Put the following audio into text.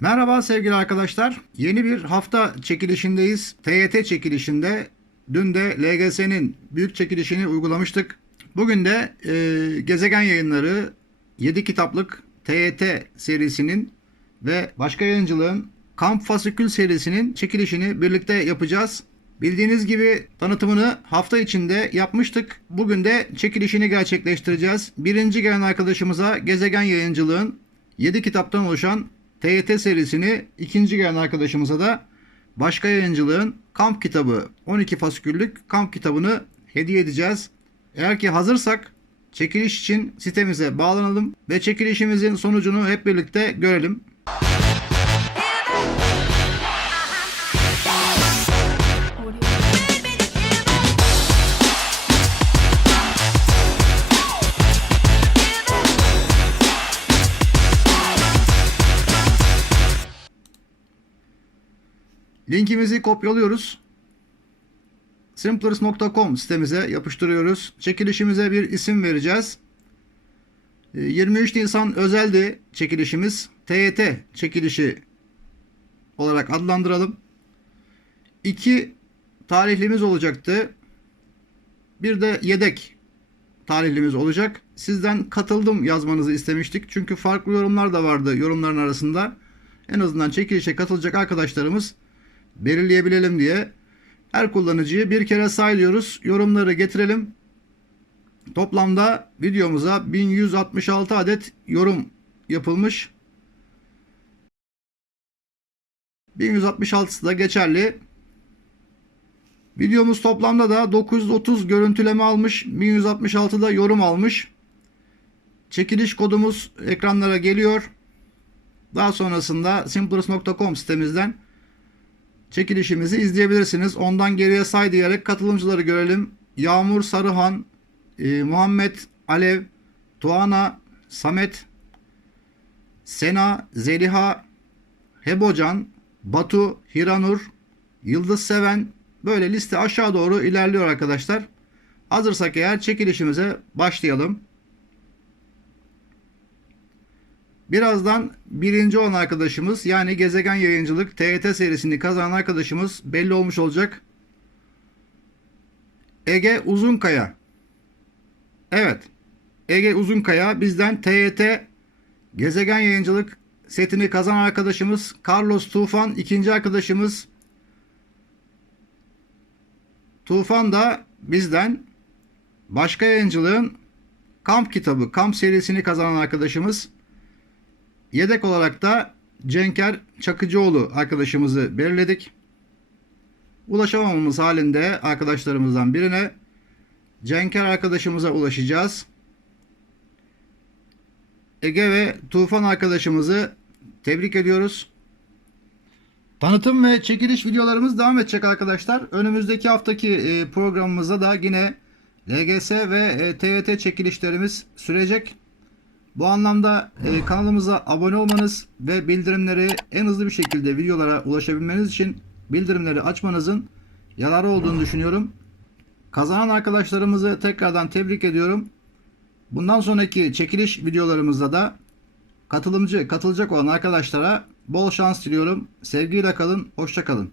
Merhaba sevgili arkadaşlar. Yeni bir hafta çekilişindeyiz. TYT çekilişinde. Dün de LGS'nin büyük çekilişini uygulamıştık. Bugün de e, Gezegen Yayınları 7 kitaplık TYT serisinin ve başka yayıncılığın Kamp Fasikül serisinin çekilişini birlikte yapacağız. Bildiğiniz gibi tanıtımını hafta içinde yapmıştık. Bugün de çekilişini gerçekleştireceğiz. Birinci gelen arkadaşımıza Gezegen Yayıncılığın 7 kitaptan oluşan TYT serisini, ikinci gelen arkadaşımıza da başka yayıncılığın kamp kitabı 12 fasiküllük kamp kitabını hediye edeceğiz. Eğer ki hazırsak çekiliş için sitemize bağlanalım ve çekilişimizin sonucunu hep birlikte görelim. Linkimizi kopyalıyoruz. Simplers.com sitemize yapıştırıyoruz. Çekilişimize bir isim vereceğiz. Ee, 23 Nisan özeldi çekilişimiz. TYT çekilişi olarak adlandıralım. İki tarihlimiz olacaktı. Bir de yedek tarihlimiz olacak. Sizden katıldım yazmanızı istemiştik. Çünkü farklı yorumlar da vardı yorumların arasında. En azından çekilişe katılacak arkadaşlarımız belirleyebilelim diye her kullanıcıyı bir kere saylıyoruz. Yorumları getirelim. Toplamda videomuza 1166 adet yorum yapılmış. 1166'sı da geçerli. Videomuz toplamda da 930 görüntüleme almış. 1166 da yorum almış. Çekiliş kodumuz ekranlara geliyor. Daha sonrasında simplers.com sitemizden çekilişimizi izleyebilirsiniz. Ondan geriye say diyerek katılımcıları görelim. Yağmur Sarıhan, e, Muhammed Alev, Tuana, Samet, Sena, Zeliha, Hebocan, Batu, Hiranur, Yıldız Seven böyle liste aşağı doğru ilerliyor arkadaşlar. Hazırsak eğer çekilişimize başlayalım. Birazdan birinci olan arkadaşımız yani Gezegen Yayıncılık TYT serisini kazanan arkadaşımız belli olmuş olacak. Ege Uzunkaya. Evet. Ege Uzunkaya bizden TYT Gezegen Yayıncılık setini kazanan arkadaşımız. Carlos Tufan ikinci arkadaşımız. Tufan da bizden başka yayıncılığın kamp kitabı, kamp serisini kazanan arkadaşımız. Yedek olarak da Cenker Çakıcıoğlu arkadaşımızı belirledik. Ulaşamamamız halinde arkadaşlarımızdan birine Cenker arkadaşımıza ulaşacağız. Ege ve Tufan arkadaşımızı tebrik ediyoruz. Tanıtım ve çekiliş videolarımız devam edecek arkadaşlar. Önümüzdeki haftaki e, programımızda da yine LGS ve e, TYT çekilişlerimiz sürecek. Bu anlamda e, kanalımıza abone olmanız ve bildirimleri en hızlı bir şekilde videolara ulaşabilmeniz için bildirimleri açmanızın yararı olduğunu düşünüyorum. Kazanan arkadaşlarımızı tekrardan tebrik ediyorum. Bundan sonraki çekiliş videolarımızda da katılımcı, katılacak olan arkadaşlara bol şans diliyorum. Sevgiyle kalın, hoşça kalın.